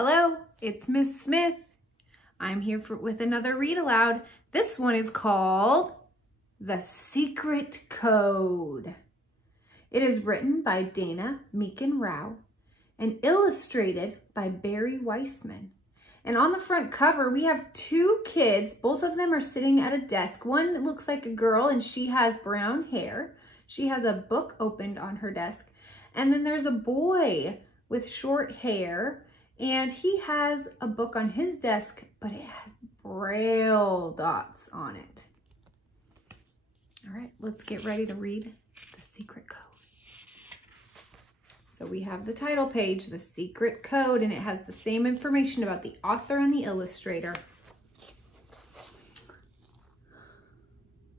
Hello, it's Miss Smith. I'm here with another read aloud. This one is called The Secret Code. It is written by Dana Meakin Rao and illustrated by Barry Weissman. And on the front cover, we have two kids. Both of them are sitting at a desk. One looks like a girl and she has brown hair. She has a book opened on her desk. And then there's a boy with short hair and he has a book on his desk, but it has braille dots on it. All right, let's get ready to read The Secret Code. So we have the title page, The Secret Code, and it has the same information about the author and the illustrator.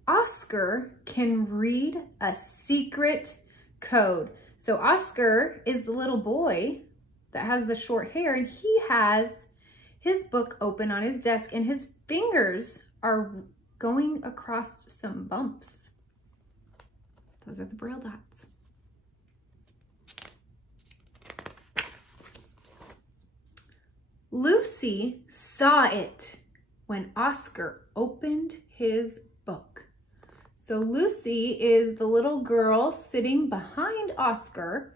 Oscar can read a secret code. So Oscar is the little boy that has the short hair, and he has his book open on his desk, and his fingers are going across some bumps. Those are the braille dots. Lucy saw it when Oscar opened his book. So Lucy is the little girl sitting behind Oscar,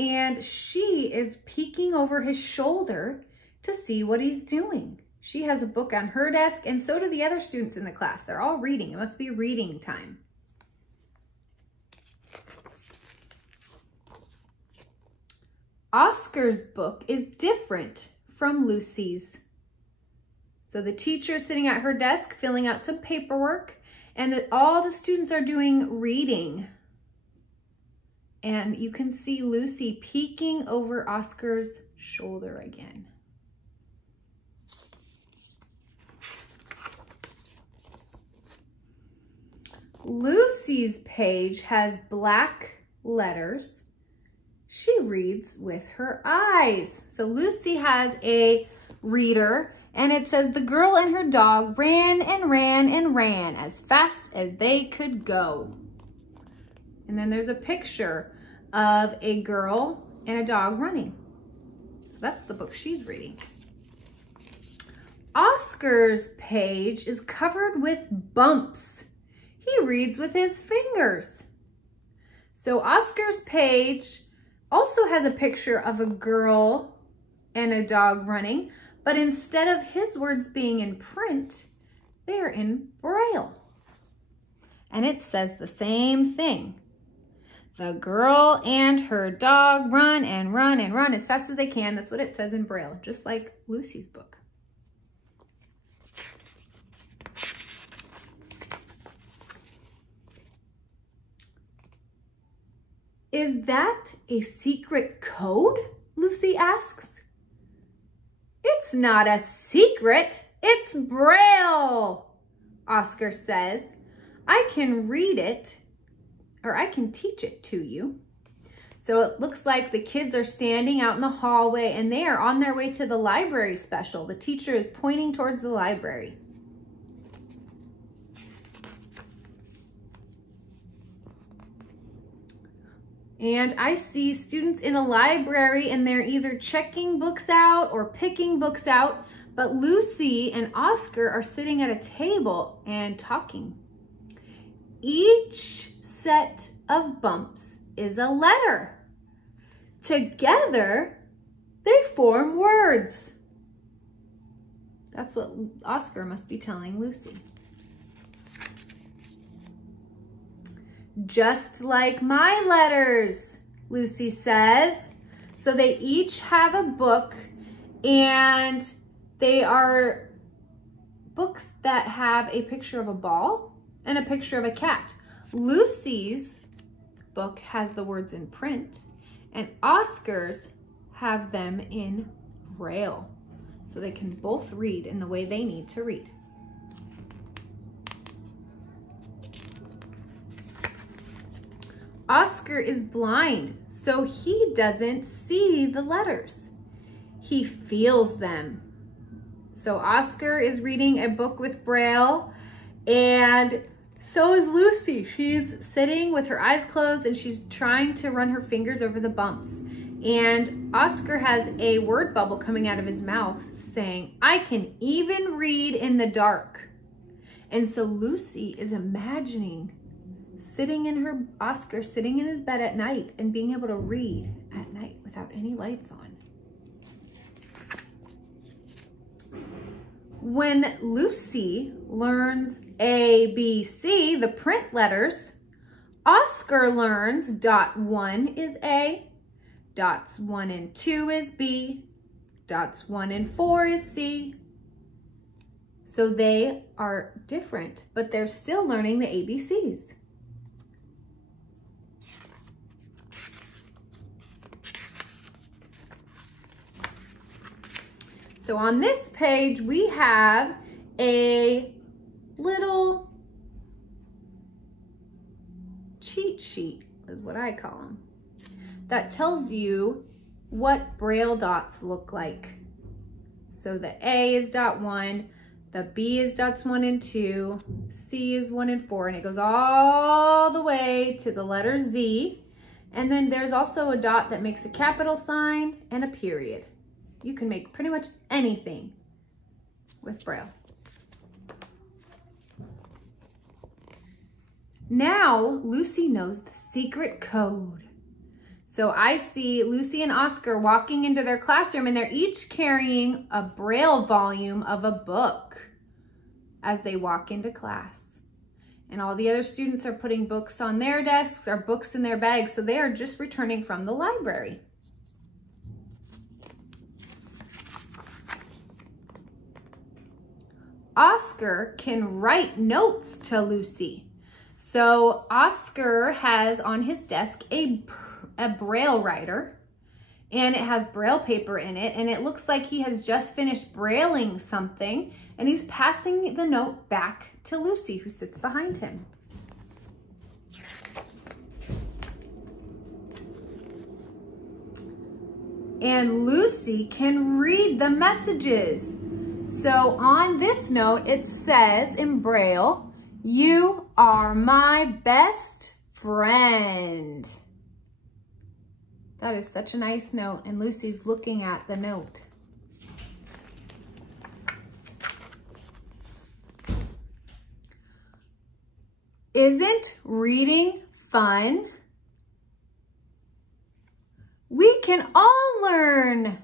and she is peeking over his shoulder to see what he's doing. She has a book on her desk, and so do the other students in the class. They're all reading. It must be reading time. Oscar's book is different from Lucy's. So the teacher's sitting at her desk filling out some paperwork, and all the students are doing reading. And you can see Lucy peeking over Oscar's shoulder again. Lucy's page has black letters. She reads with her eyes. So Lucy has a reader, and it says, "The girl and her dog ran and ran and ran as fast as they could go." And then there's a picture of a girl and a dog running. So that's the book she's reading. Oscar's page is covered with bumps. He reads with his fingers. So Oscar's page also has a picture of a girl and a dog running, but instead of his words being in print, they're in braille. And it says the same thing. The girl and her dog run and run and run as fast as they can. That's what it says in braille, just like Lucy's book. "Is that a secret code?" Lucy asks. "It's not a secret, it's braille," Oscar says. "I can read it, or I can teach it to you." So it looks like the kids are standing out in the hallway and they are on their way to the library special. The teacher is pointing towards the library. And I see students in a library and they're either checking books out or picking books out, but Lucy and Oscar are sitting at a table and talking. Each set of bumps is a letter. Together, they form words. That's what Oscar must be telling Lucy. "Just like my letters," Lucy says. So they each have a book, and they are books that have a picture of a ball and a picture of a cat. Lucy's book has the words in print, and Oscar's have them in braille. So they can both read in the way they need to read. Oscar is blind, so he doesn't see the letters. He feels them. So Oscar is reading a book with braille, and so is Lucy. She's sitting with her eyes closed and she's trying to run her fingers over the bumps. And Oscar has a word bubble coming out of his mouth saying, I can even read in the dark. And so Lucy is imagining Oscar sitting in his bed at night and being able to read at night without any lights on. When Lucy learns A, B, C, the print letters, Oscar learns dot 1 is A, dots 1 and 2 is B, dots 1 and 4 is C. So they are different, but they're still learning the ABCs. So on this page, we have a little cheat sheet, is what I call them, that tells you what Braille dots look like. So the A is dot 1, the B is dots 1 and 2, C is 1 and 4, and it goes all the way to the letter Z. And then there's also a dot that makes a capital sign and a period. You can make pretty much anything with Braille. Now Lucy knows the secret code. So I see Lucy and Oscar walking into their classroom, and they're each carrying a Braille volume of a book as they walk into class. And all the other students are putting books on their desks or books in their bags, so they are just returning from the library. Oscar can write notes to Lucy. So Oscar has on his desk a Braille writer, and it has Braille paper in it, and it looks like he has just finished brailing something, and he's passing the note back to Lucy, who sits behind him. And Lucy can read the messages. So on this note, it says in Braille, "You are my best friend." That is such a nice note, and Lucy's looking at the note. Isn't reading fun? We can all learn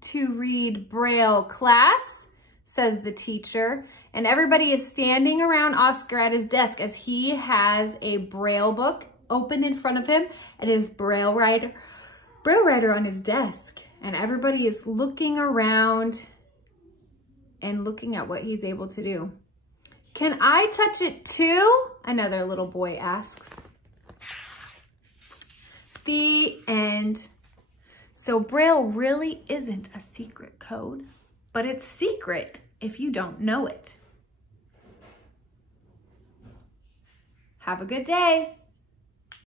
to read Braille, class, says the teacher. And everybody is standing around Oscar at his desk as he has a Braille book open in front of him and his Braille writer on his desk. And everybody is looking around and looking at what he's able to do. "Can I touch it too?" another little boy asks. The end. So Braille really isn't a secret code, but it's secret if you don't know it. Have a good day.